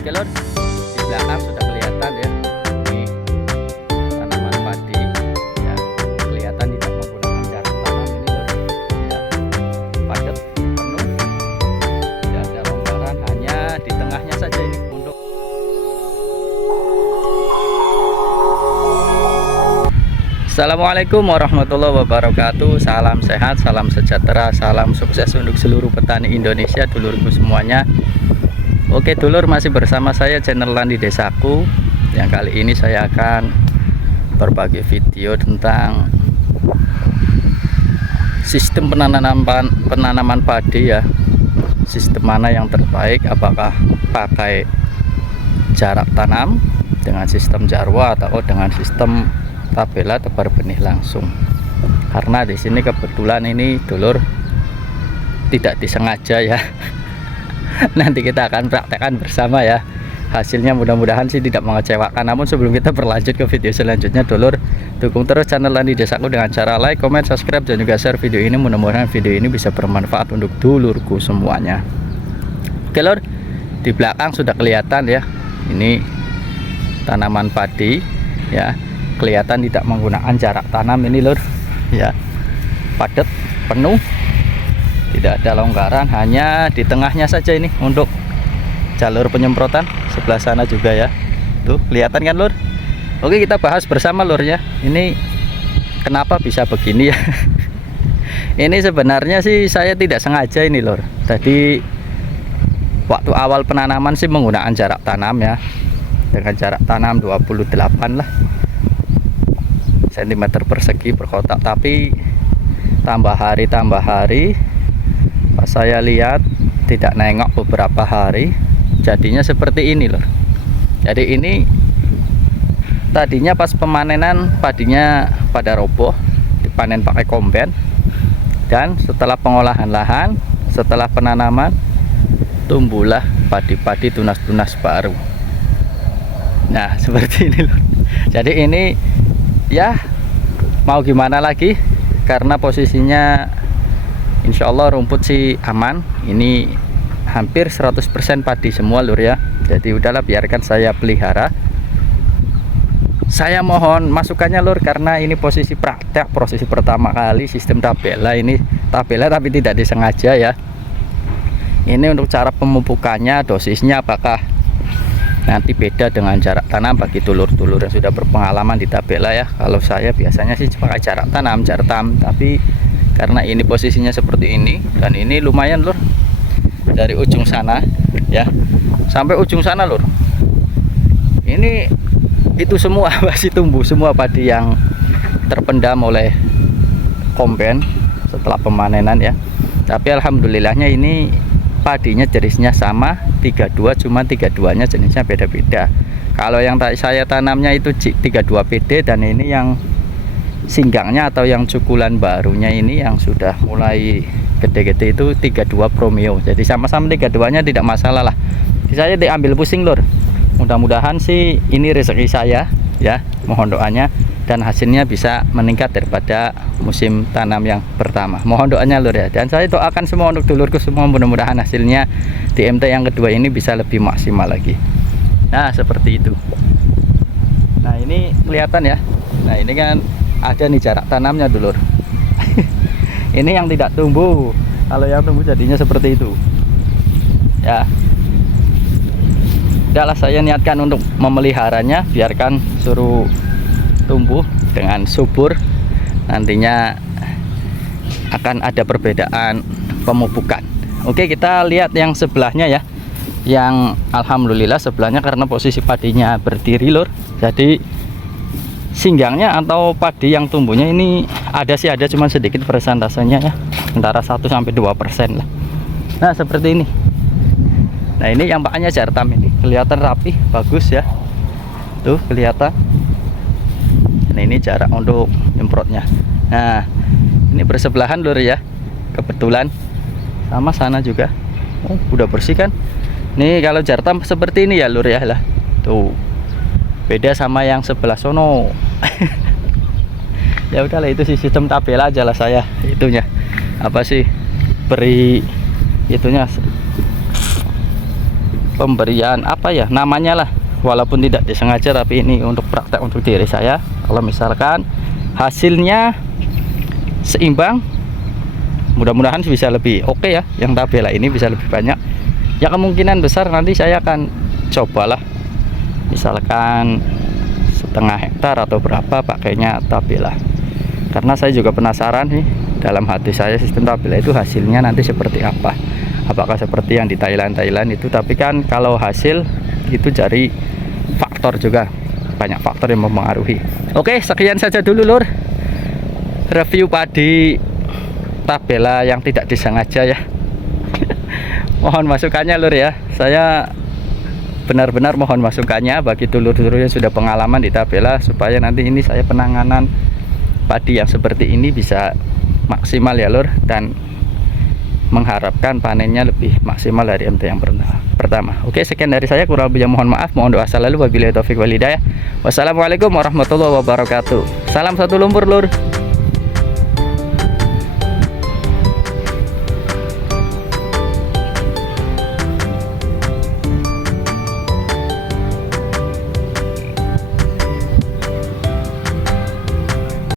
Oke lor, di belakang sudah kelihatan ya, ini tanaman padi ya, kelihatan tidak menggunakan jarak tanam ini lor ya, padat penuh, tidak ada longgaran, hanya di tengahnya saja ini untuk Assalamualaikum warahmatullahi wabarakatuh. Salam sehat, salam sejahtera, salam sukses untuk seluruh petani Indonesia, dulurku semuanya. Oke dulur, masih bersama saya channel Landi Desaku. Yang kali ini saya akan berbagi video tentang sistem penanaman padi ya. Sistem mana yang terbaik, apakah pakai jarak tanam dengan sistem jarwa atau dengan sistem tabela tebar benih langsung. Karena di sini kebetulan ini dulur tidak disengaja ya. Nanti kita akan praktekkan bersama ya. Hasilnya mudah-mudahan sih tidak mengecewakan. Namun sebelum kita berlanjut ke video selanjutnya dulur, dukung terus channel Landi Desaku dengan cara like, comment, subscribe, dan juga share video ini. Mudah-mudahan video ini bisa bermanfaat untuk dulurku semuanya. Oke lor, di belakang sudah kelihatan ya, ini tanaman padi ya, kelihatan tidak menggunakan jarak tanam ini lor ya, padat penuh, tidak ada longgaran, hanya di tengahnya saja ini untuk jalur penyemprotan. Sebelah sana juga ya, tuh kelihatan kan lor. Oke, kita bahas bersama lor ya, ini kenapa bisa begini ya. Ini sebenarnya sih saya tidak sengaja ini lor. Tadi waktu awal penanaman sih menggunakan jarak tanam ya, dengan jarak tanam 28 lah cm persegi per kotak. Tapi tambah hari pas saya lihat tidak nengok beberapa hari, jadinya seperti ini loh. Jadi ini tadinya pas pemanenan padinya pada roboh, dipanen pakai komben, dan setelah pengolahan lahan, setelah penanaman, tumbuhlah padi-padi tunas-tunas baru. Nah seperti ini loh. Jadi ini ya mau gimana lagi, karena posisinya insya Allah rumput sih aman. Ini hampir 100% padi semua lur ya. Jadi udahlah, biarkan saya pelihara. Saya mohon masukannya lur, karena ini posisi praktek, posisi pertama kali sistem tabela. Ini tabela tapi tidak disengaja ya. Ini untuk cara pemupukannya, dosisnya apakah nanti beda dengan jarak tanam bagi dulur-dulur yang sudah berpengalaman di tabela ya. Kalau saya biasanya sih pakai jarak tanam, jartam, tapi karena ini posisinya seperti ini, dan ini lumayan lur, dari ujung sana ya sampai ujung sana lur, ini itu semua masih tumbuh semua padi yang terpendam oleh komben setelah pemanenan ya. Tapi alhamdulillahnya ini padinya jenisnya sama 32, cuma 32 nya jenisnya beda-beda. Kalau yang saya tanamnya itu 32 PD, dan ini yang singgangnya atau yang cukulan barunya ini yang sudah mulai gede-gede itu 32 Promeo. Jadi sama-sama 32 nya tidak masalah lah. Saya diambil pusing lur. Mudah-mudahan sih ini rezeki saya ya, mohon doanya, dan hasilnya bisa meningkat daripada musim tanam yang pertama. Mohon doanya lur ya, dan saya doakan semua untuk dulurku semua, mudah-mudahan hasilnya di MT yang kedua ini bisa lebih maksimal lagi. Nah seperti itu. Nah ini kelihatan ya. Nah ini kan ada nih jarak tanamnya dulur. Ini yang tidak tumbuh, kalau yang tumbuh jadinya seperti itu ya. Udahlah, saya niatkan untuk memeliharanya, biarkan suruh tumbuh dengan subur. Nantinya akan ada perbedaan pemupukan. Oke, kita lihat yang sebelahnya ya, yang alhamdulillah sebelahnya karena posisi padinya berdiri lur, jadi singgangnya atau padi yang tumbuhnya ini ada sih, ada cuman sedikit persentasenya ya, antara 1-2% lah. Nah seperti ini. Nah ini yang paknya jartam, ini kelihatan rapi, bagus ya, tuh kelihatan. Nah ini jarak untuk nyemprotnya. Nah ini bersebelahan lur ya, kebetulan sama sana juga. Oh udah bersih kan. Nih kalau jartam seperti ini ya lur ya lah, tuh beda sama yang sebelah sono. Ya udahlah, itu sih sistem tabela aja lah saya itunya, apa sih, beri itunya pemberian apa ya namanya lah, walaupun tidak disengaja, tapi ini untuk praktek untuk diri saya. Kalau misalkan hasilnya seimbang, mudah-mudahan bisa lebih oke ya, yang tabela ini bisa lebih banyak ya. Kemungkinan besar nanti saya akan cobalah misalkan setengah hektar atau berapa pakainya tabela, karena saya juga penasaran nih dalam hati saya sistem tabela itu hasilnya nanti seperti apa, apakah seperti yang di Thailand itu. Tapi kan kalau hasil itu dari faktor juga, banyak faktor yang mempengaruhi. Oke, sekian saja dulu lur review padi tabela yang tidak disengaja ya. Mohon masukannya lur ya, saya benar-benar mohon masukannya bagi dulur-dulur yang sudah pengalaman di tabela, supaya nanti ini saya penanganan padi yang seperti ini bisa maksimal ya lur, dan mengharapkan panennya lebih maksimal dari MT yang pertama. Oke, sekian dari saya, kurang lebihnya mohon maaf, mohon doa selalu. Wabillahi taufik wal hidayah. Wassalamualaikum warahmatullahi wabarakatuh. Salam satu lumpur lur.